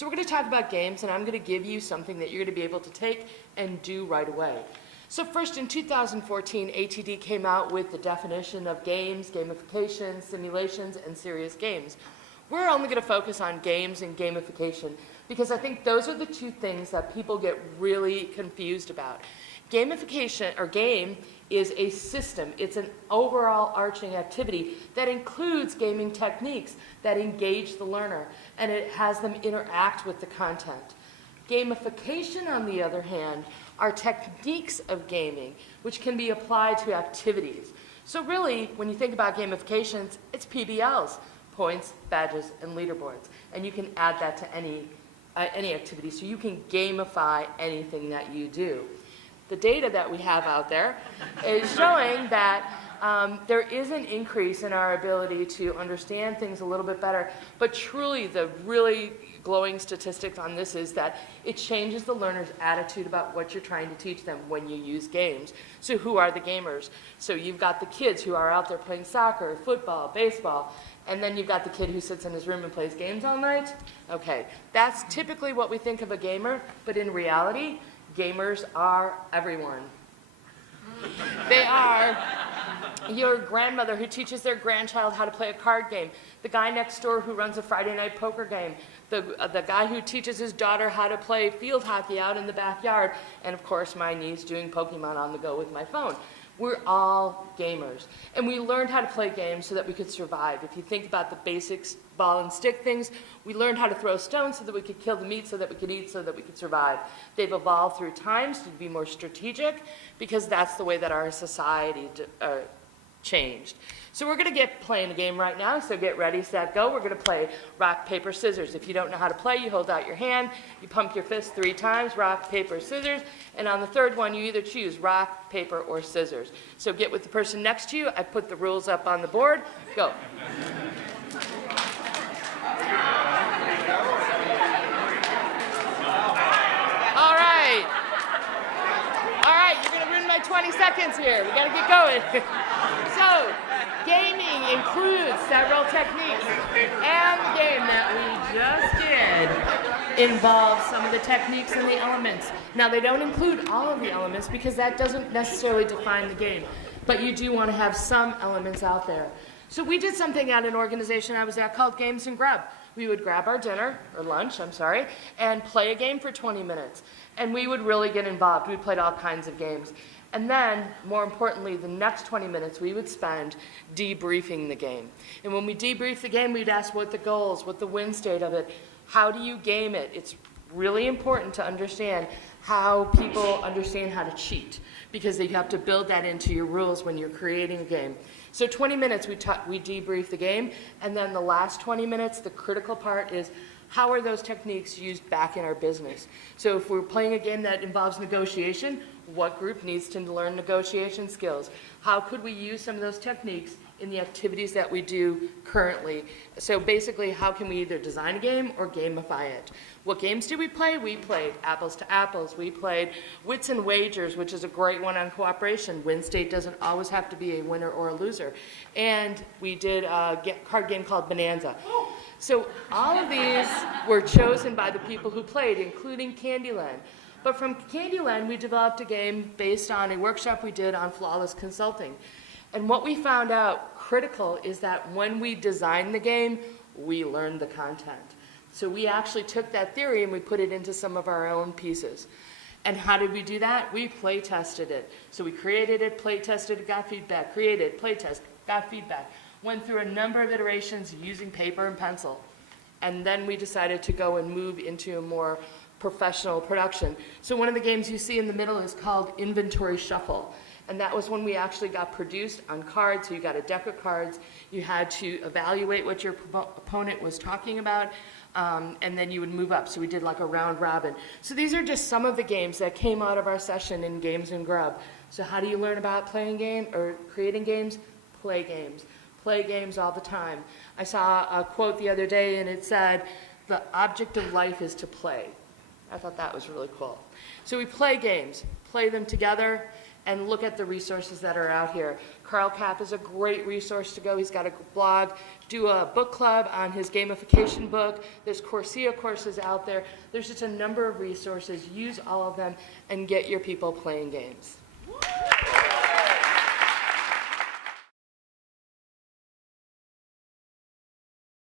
So we're going to talk about games, and I'm going to give you something that you're going to be able to take and do right away. So first, in 2014, ATD came out with the definition of games, gamification, simulations, and serious games. We're only going to focus on games and gamification because I think those are the two things that people get really confused about. Gamification, or game, is a system. It's an overall arching activity that includes gaming techniques that engage the learner, and it has them interact with the content. Gamification, on the other hand, are techniques of gaming which can be applied to activities. So really, when you think about gamifications, it's PBLs, points, badges, and leaderboards. And you can add that to any activity, so you can gamify anything that you do. The data that we have out there is showing that there is an increase in our ability to understand things a little bit better, but truly the really glowing statistic on this is that it changes the learner's attitude about what you're trying to teach them when you use games. So who are the gamers? So you've got the kids who are out there playing soccer, football, baseball, and then you've got the kid who sits in his room and plays games all night. Okay, that's typically what we think of a gamer, but in reality, gamers are everyone. They are your grandmother who teaches their grandchild how to play a card game, the guy next door who runs a Friday night poker game, the guy who teaches his daughter how to play field hockey out in the backyard, and of course my niece doing Pokemon on the go with my phone. We're all gamers. And we learned how to play games so that we could survive. If you think about the basics, ball and stick things, we learned how to throw stones so that we could kill the meat, so that we could eat, so that we could survive. They've evolved through times to be more strategic because that's the way that our society changed. So we're going to get playing a game right now, so get ready, set, go. We're going to play rock, paper, scissors. If you don't know how to play, you hold out your hand, you pump your fist 3 times, rock, paper, scissors, and on the third one, you either choose rock, paper, or scissors. So get with the person next to you. I put the rules up on the board. Go. All right. All right, you're going to ruin my 20 seconds here. We got to get going. So, gaming includes several techniques, and the game that we just did involves some of the techniques and the elements. Now, they don't include all of the elements because that doesn't necessarily define the game, but you do want to have some elements out there. So we did something at an organization I was at called Games and Grub. We would grab our dinner, or lunch, I'm sorry, and play a game for 20 minutes. And we would really get involved. We played all kinds of games. And then, more importantly, the next 20 minutes we would spend debriefing the game. And when we debrief the game, we'd ask what the goals, what the win state of it, how do you game it? It's really important to understand how people understand how to cheat, because you have to build that into your rules when you're creating a game. So 20 minutes we debrief the game, and then the last 20 minutes, the critical part is how are those techniques used back in our business? So if we're playing a game that involves negotiation, what group needs to learn negotiation skills? How could we use some of those techniques in the activities that we do currently? So basically, how can we either design a game or gamify it? What games did we play? We played Apples to Apples. We played Wits and Wagers, which is a great one on cooperation. Win state doesn't always have to be a winner or a loser. And we did a card game called Bonanza. So all of these were chosen by the people who played, including Candyland. But from Candyland, we developed a game based on a workshop we did on flawless consulting. And what we found out critical is that when we designed the game, we learned the content. So we actually took that theory and we put it into some of our own pieces. And how did we do that? We play tested it. So we created it, play tested it, got feedback, created, play test, got feedback. Went through a number of iterations using paper and pencil. And then we decided to go and move into a more professional production. So one of the games you see in the middle is called Inventory Shuffle. And that was when we actually got produced on cards. So you got a deck of cards. You had to evaluate what your opponent was talking about, and then you would move up. So we did like a round robin. So these are just some of the games that came out of our session in Games and Grub. So how do you learn about playing game or creating games? Play games. Play games all the time. I saw a quote the other day, and it said, "The object of life is to play." I thought that was really cool. So we play games, play them together, and look at the resources that are out here. Carl Kapp is a great resource to go. He's got a blog. Do a book club on his gamification book. There's Coursera courses out there. There's just a number of resources. Use all of them and get your people playing games.